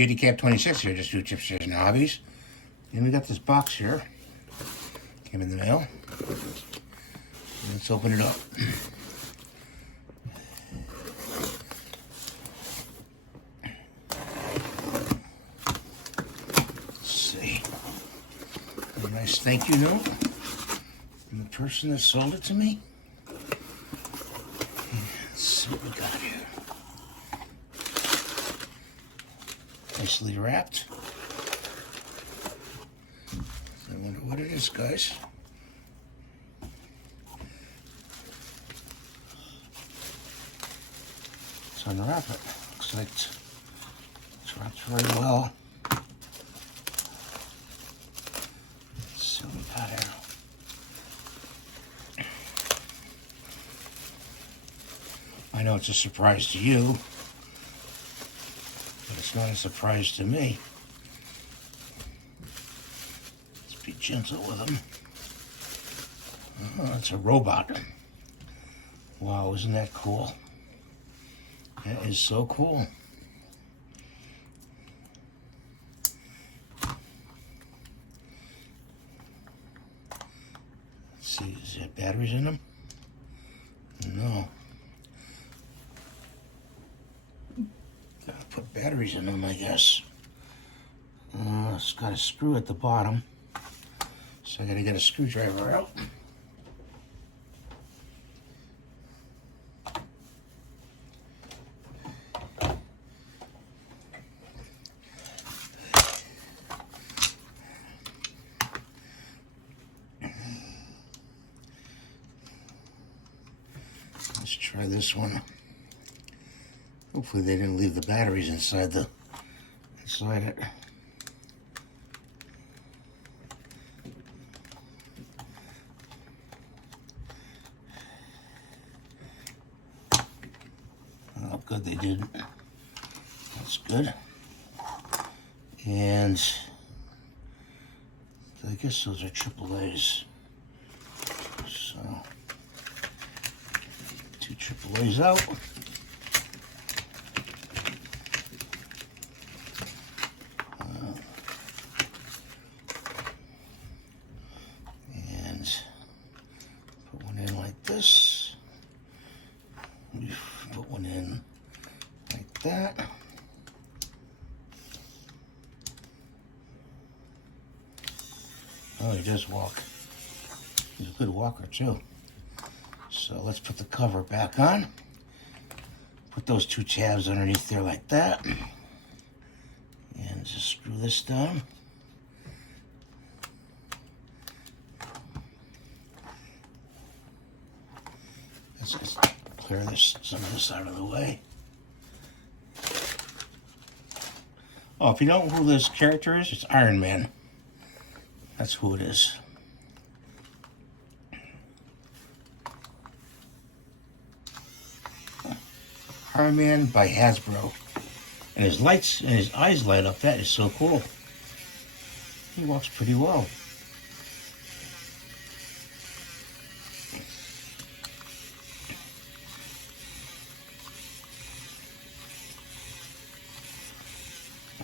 JDCap26 here, just do Chip Shares and Hobbies. And we got this box here. Came in the mail. Let's open it up. Let's see. A nice thank you note from the person that sold it to me. Let's see what we got here. Nicely wrapped. I wonder what it is, guys. Let's unwrap it. Looks like it's wrapped very well. Let's see what we got here. I know it's a surprise to you, but it's not a surprise to me. Let's be gentle with him. Oh, it's a robot. Wow, isn't that cool? That is so cool. Let's see, is there batteries in them? No. Gotta put batteries in them, I guess. It's got a screw at the bottom, so I gotta get a screwdriver out. Let's try this one. Hopefully they didn't leave the batteries inside it. Oh, good they didn't. That's good. And I guess those are AAAs. So, two AAAs out. Put one in like this. Put one in like that. Oh, he does walk. He's a good walker too. So let's put the cover back on. Put those two tabs underneath there like that. And just screw this down. Let's just clear some of this out of the way. Oh, if you don't know who this character is, it's Ironman. That's who it is. Ironman by Hasbro. And his lights and his eyes light up. That is so cool. He walks pretty well.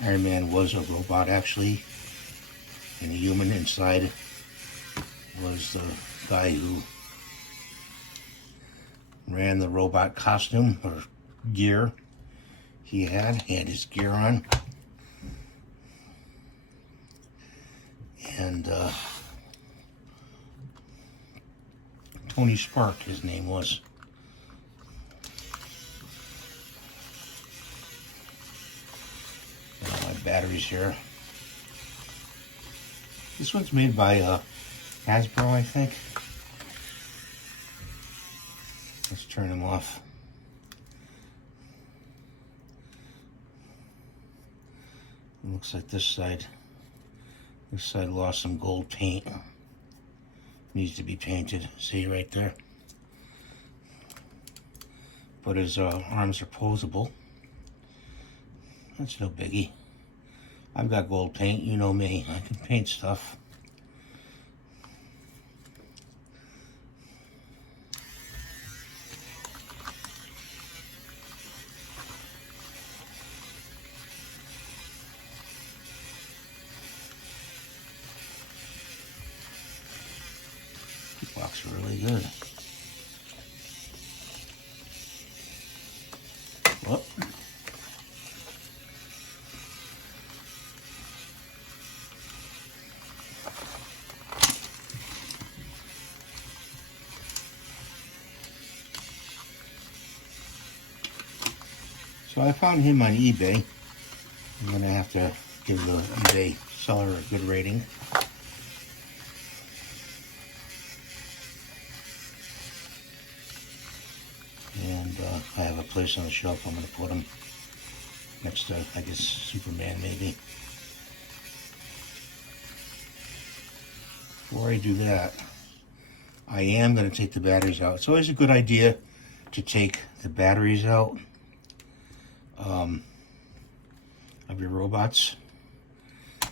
Iron Man was a robot, actually, and the human inside was the guy who ran the robot costume or gear he had his gear on. And Tony Spark, his name was. My batteries here. This one's made by Hasbro, I think. Let's turn them off. It looks like this side lost some gold paint. Needs to be painted. See right there? But his arms are posable. That's no biggie. I've got gold paint, you know me. I can paint stuff. really good. Whoop. So I found him on eBay. I'm going to have to give the eBay seller a good rating. And I have a place on the shelf I'm going to put him next to, I guess, Superman maybe. Before I do that, I am going to take the batteries out. It's always a good idea to take the batteries out of your robots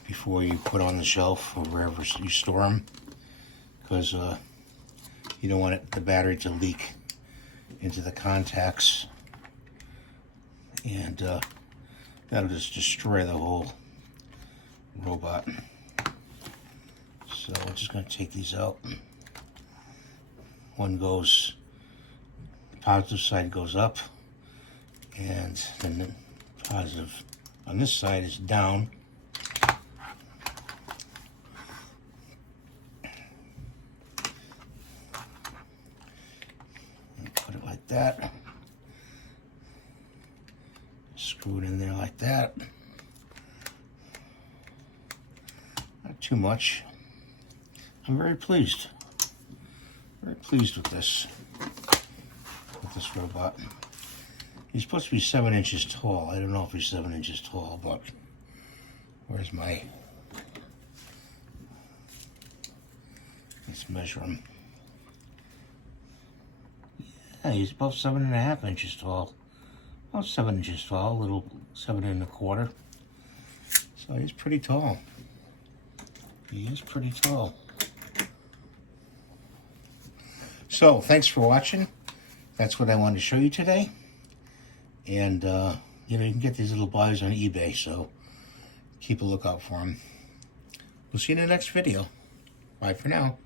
before you put on the shelf or wherever you store them, because you don't want the battery to leak into the contacts, and that'll just destroy the whole robot. So I'm just going to take these out. One goes, the positive side goes up, and then the positive on this side is down. And put it like that. Screw it in there like that. Not too much. I'm very pleased. Very pleased with this robot. He's supposed to be 7 inches tall. I don't know if he's 7 inches tall, but where's my... Let's measure him. Yeah, he's about 7.5 inches tall. About 7 inches tall, a little 7.25. So he's pretty tall. He is pretty tall. So, thanks for watching. That's what I wanted to show you today. And, you can get these little boys on eBay, so keep a lookout for them. We'll see you in the next video. Bye for now.